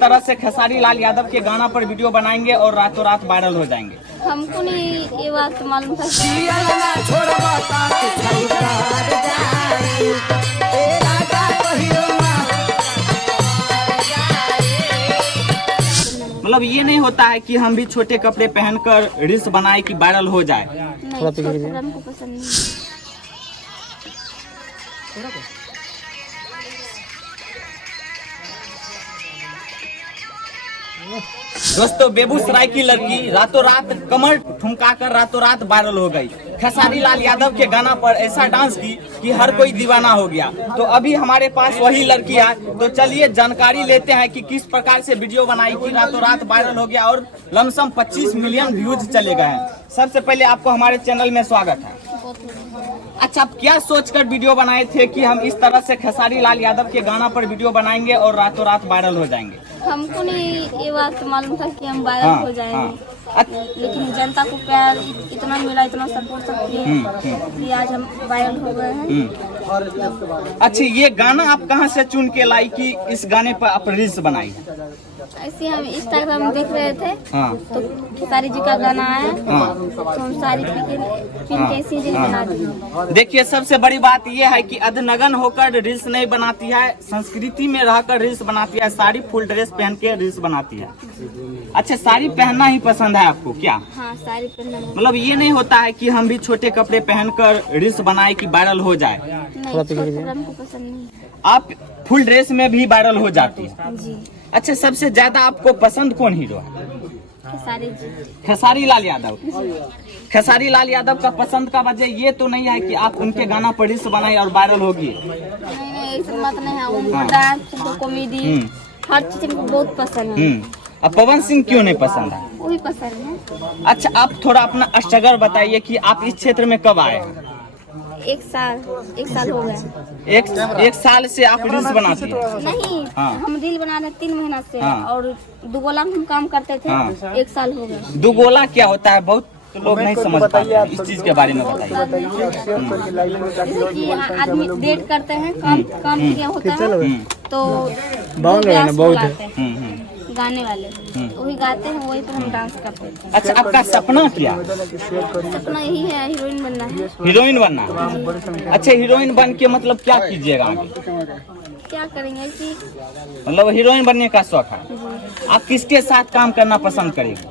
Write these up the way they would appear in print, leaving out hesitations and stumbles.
तरह से खेसारी लाल यादव के गाना पर वीडियो बनाएंगे और रातों रात वायरल हो जाएंगे। हमको नहीं ये बात मालूम था। मतलब ये नहीं होता है कि हम भी छोटे कपड़े पहनकर रील्स बनाए कि वायरल हो जाए। नहीं, हमको पसंद नहीं। दोस्तों, बेगूसराय की लड़की रातों रात कमर ठुमकाकर रातों रात वायरल हो गई। खेसारी लाल यादव के गाना पर ऐसा डांस की कि हर कोई दीवाना हो गया। तो अभी हमारे पास वही लड़की है, तो चलिए जानकारी लेते हैं कि किस प्रकार से वीडियो बनाई कि रातों रात वायरल हो गया और लमसम 25 मिलियन व्यूज चले गए हैं। सबसे पहले आपको हमारे चैनल में स्वागत है। अच्छा, आप क्या सोचकर वीडियो बनाए थे कि हम इस तरह से खेसारी लाल यादव के गाना पर वीडियो बनाएंगे और रातों रात वायरल हो जाएंगे? हमको नहीं ये बात मालूम था कि हम वायरल हो जाएंगे। लेकिन जनता को प्यार इतना मिला, इतना सपोर्ट सब किए कि आज हम वायरल हो गए हैं। अच्छा, ये गाना आप कहां से चुन के लाई कि इस गाने पर आप रील्स बनाई है? ऐसे हम इंस्टाग्राम देख रहे थे, तो खेसारी जी का गाना आया, तो हम सारी पिन के इसी रील बना दी। देखिए, सबसे बड़ी बात यह है कि अधनगन होकर रील्स नहीं बनाती है, संस्कृति में रहकर रील्स बनाती है, साड़ी फुल ड्रेस पहन के रील्स बनाती है। अच्छा, साड़ी पहनना ही पसंद है आपको क्या? हाँ, साड़ी पहनना। मतलब ये नहीं होता है कि हम भी छोटे कपड़े पहनकर रील्स बनाए कि वायरल हो जाए? नहीं, हमको पसंद नहीं। आप फुल ड्रेस में भी वायरल हो जाती है? जी। अच्छा, सबसे ज्यादा आपको पसंद कौन हीरो है? खेसारी जी। खेसारी लाल यादव। खेसारी लाल यादव का पसंद का वजह ये तो नहीं है कि आप उनके गाना पर रील्स बनाए और वायरल होगी? नहीं, ऐसा बात नहीं है। वो डांस, कॉमेडी, हर चीज हमको बहुत पसंद है। अब पवन सिंह क्यों नहीं पसंद है? वो भी पसंद है। अच्छा, आप थोड़ा अपना स्ट्रगल बताइए कि आप इस क्षेत्र में कब आए हैं? एक साल हो गया। एक साल से आप रील्स बनाती हैं? नहीं, हम रील बना रहे 3 महीना से, और दुगोला में हम काम करते थे। 1 साल हो गया। दुगोला क्या होता है? बहुत लोग नहीं समझ पाते हैं, इस चीज के बारे में बताइए। जैसे कि आदमी डेट करते हैं, काम किया होता है, तो गाने वाले वही गाते हैं, वही पर हम डांस करते हैं। अच्छा, आपका सपना क्या? सपना यही है, हीरोइन बनना है। हीरोइन बनना है? अच्छा, हीरोइन बन के मतलब क्या कीजिएगा आगे? क्या करेंगे ऐसी? मतलब हीरोइन बनने का शौक है? आप किसके साथ काम करना पसंद करेंगे?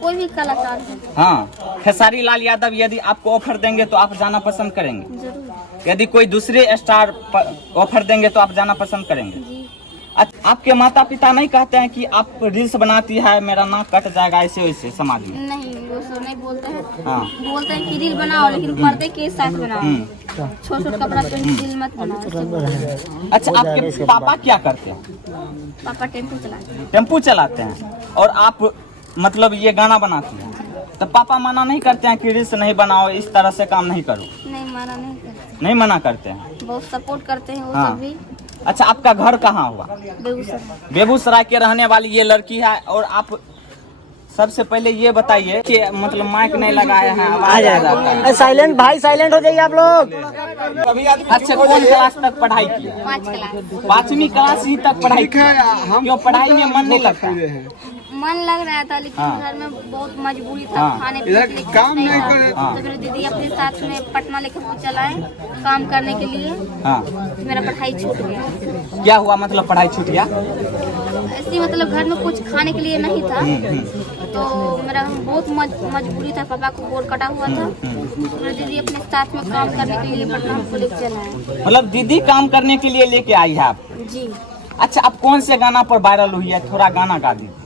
कोई भी कलाकार है। हाँ, खेसारी लाल यादव यदि आपको ऑफर देंगे तो आप जाना पसंद करेंगे? जरूर। यदि कोई दूसरे स्टार ऑफर देंगे तो आप जाना पसंद करेंगे? जी। आपके माता पिता नहीं कहते हैं कि आप रील्स बनाती है, मेरा नाक कट जाएगा ऐसे वैसे समाज में? नहीं, वो सब नहीं बोलते हैं। बोलते हैं कि रील बनाओ, लेकिन पर्दे के साथ बनाओ, छोटा कपड़ा पहन रील मत बनाओ। अच्छा, आपके पापा क्या करते हैं? पापा टेम्पो चलाते हैं। टेम्पो चलाते हैं और आप मतलब ये गाना बनाती हैं, तो पापा मना नहीं करते हैं कि रील्स नहीं बनाओ, इस तरह से काम नहीं करो? नहीं, मना नहीं करते। नहीं मना करते हैं? बहुत सपोर्ट करते हैं वो सब भी। अच्छा, आपका घर कहाँ हुआ? बेगूसराय। बेगूसराय के रहने वाली ये लड़की है। और आप सबसे पहले ये बताइए कि मतलब माइक नहीं लगाए हैं, आवाज आ जाता है। साइलेंट भाई, साइलेंट हो जाइए आप लोग। अच्छा, कौन क्लास तक पढ़ाई की? 5 क्लास। 5वीं क्लास ही तक पढ़ाई की? क्यों पढ़ाई में मन नहीं लगता? मन लग रहा था, लेकिन घर में बहुत मजबूरी था, खाने पीने के लिए काम नहीं था। तो मेरे दीदी अपने साथ में पटना लेकर वो चलाए काम करने के लिए। तो मेरा पढ़ाई छूट गया। क्या हुआ मतलब पढ़ाई छूट गया? ऐसे मतलब घर में कुछ खाने के लिए नहीं था, तो मेरा बहुत मजबूरी था। पापा को बोर कटा हुआ था, तो मेरी दीदी अपने साथ में काम करने के लिए पटना हमको लेकर चलाए। मतलब दीदी काम करने के लिए लेके आई है आप? जी। अच्छा, आप कौन से गाना पर वायरल हुई है? थोड़ा गाना गा दीजिए।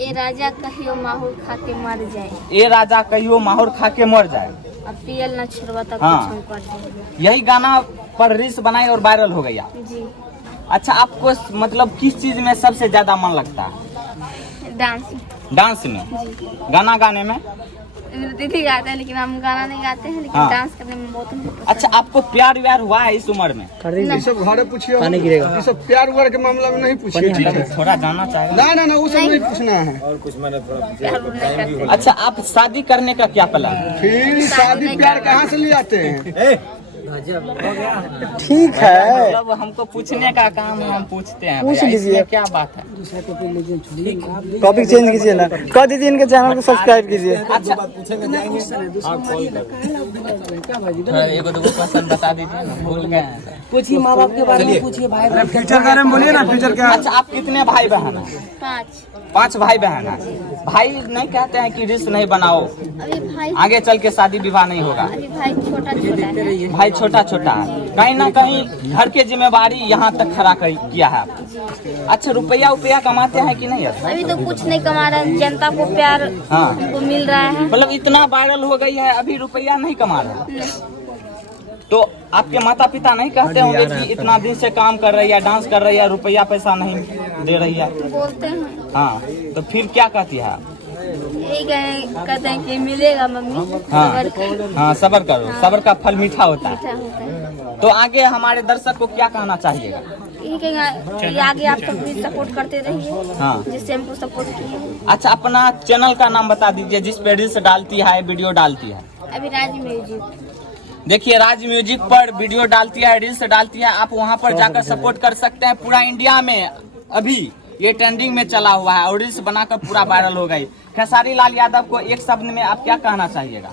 ए राजा कहियो माहौर खा के मर जाए। ए राजा कहियो माहौर खा के मर जाए। अब पियल न छुड़वा तक कुछ पड़ जाए। यही गाना पर रील्स बनाए और वायरल हो गया? जी। अच्छा, आपको मतलब किस चीज में सबसे ज्यादा मन लगता है? डांस में? गाना गाने में? मेरी दीदी गाते हैं, लेकिन हम गाना नहीं गाते हैं, लेकिन डांस करने में बहुत हमको पसंद। अच्छा, आपको प्यार व्यार हुआ है इस उम्र में? ये सब घरे पूछिए, पानी गिरेगा। ये सब प्यार व्यार के मामला में नहीं पूछिए। थोड़ा जानना चाहिए। ना वो सब नहीं पूछना है। प्यार नहीं करते। अच्छा, आप शादी करने का क्या प्लान है? फिर शादी प्यार कहाँ से ले आते हैं? ठीक है, मतलब हमको पूछने का काम है, हम पूछते हैं पूछ भैया, लीजिए। इसमें क्या बात है? टॉपिक चेंज कीजिए ना, कह दीजिए इनके चैनल को सब्सक्राइब कीजिए। अच्छा एक दो क्वेश्चन बता दीजिए ना, भूल गए हैं। पूछिए माँ बाप के बारे में, पूछिए भाई बहन फ्यूचर के बारे में बोलिए ना, फ्यूचर क्या। अच्छा, आप कितने भाई बहन हैं? 5। 5 भाई बहन हैं। भाई नहीं कहते हैं कि रिश्त नहीं बनाओ, अभी भाई आगे चल के शादी विवाह नहीं होगा। अभी भाई छोटा छोटा है। भाई छोटा छोटा है, कहीं ना कहीं घर की जिम्मेवारी यहाँ तक खड़ा किया है आपको। अच्छा, रुपया कमाते हैं कि नहीं? अभी तो कुछ नहीं कमा रहा है, जनता को प्यार हाँ, हमको मिल रहा है। मतलब इतना वायरल हो गई है, अभी रुपया नहीं कमा रहे। तो आपके माता पिता नहीं कहते होंगे कि इतना दिन से काम कर रही है, डांस कर रही है, रुपया पैसा नहीं दे रही है? बोलते हैं। हाँ, तो फिर क्या कहती है आप? यही कहते हैं कि मिलेगा मम्मी, हाँ सब्र करो। हाँ, सब्र करो, सब्र का फल मीठा होता है। मीठा होता है। तो आगे हमारे दर्शक को क्या कहना चाहिएगा? यही कहेंगे कि आगे आप सब भी सपोर्ट करते रहिए, हाँ। जिससे हमको सपोर्ट किए। अच्छा, अपना चैनल का नाम बता दीजिए जिस पे रील्स डालती है, वीडियो डालती है। अभी राज म्यूजिक। देखिए, राज म्यूजिक पर वीडियो डालती है, रील्स डालती है, आप वहां पर जाकर सपोर्ट कर सकते हैं। पूरा इंडिया में अभी ये ट्रेंडिंग में चला हुआ है और रील्स बनाकर पूरा वायरल हो गई। खेसारी लाल यादव को एक शब्द में आप क्या कहना चाहिएगा?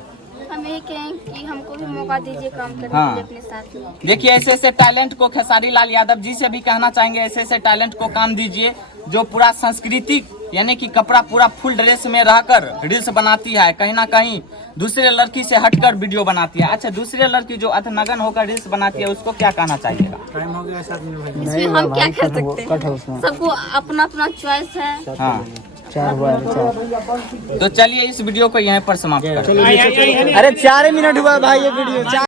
हम यही कहें कि हमको भी मौका दीजिए काम करने हाँ। के लिए अपने साथ में। देखिए, ऐसे ऐसे टैलेंट को खेसारी लाल यादव जी से भी कहना चाहेंगे, ऐसे ऐसे टैलेंट को काम दीजिए जो पूरा सांस्कृतिक यानी कि कपड़ा पूरा फुल ड्रेस में रहकर रील्स बनाती है, कहीं ना कहीं दूसरे लड़की से हटकर वीडियो बनाती है। अच्छा, दूसरे लड़की जो अधनगन होकर रील्स बनाती है उसको क्या कहना चाहिएगा? इसमें हम क्या कर सकते हैं? सबको अपना अपना चॉइस है। हाँ, 4 हुआ है, 4। तो चलिए इस वीडियो को यहीं पर समाप्त करते हैं। अरे 4 मिनट हुआ भाई ये वीडियो।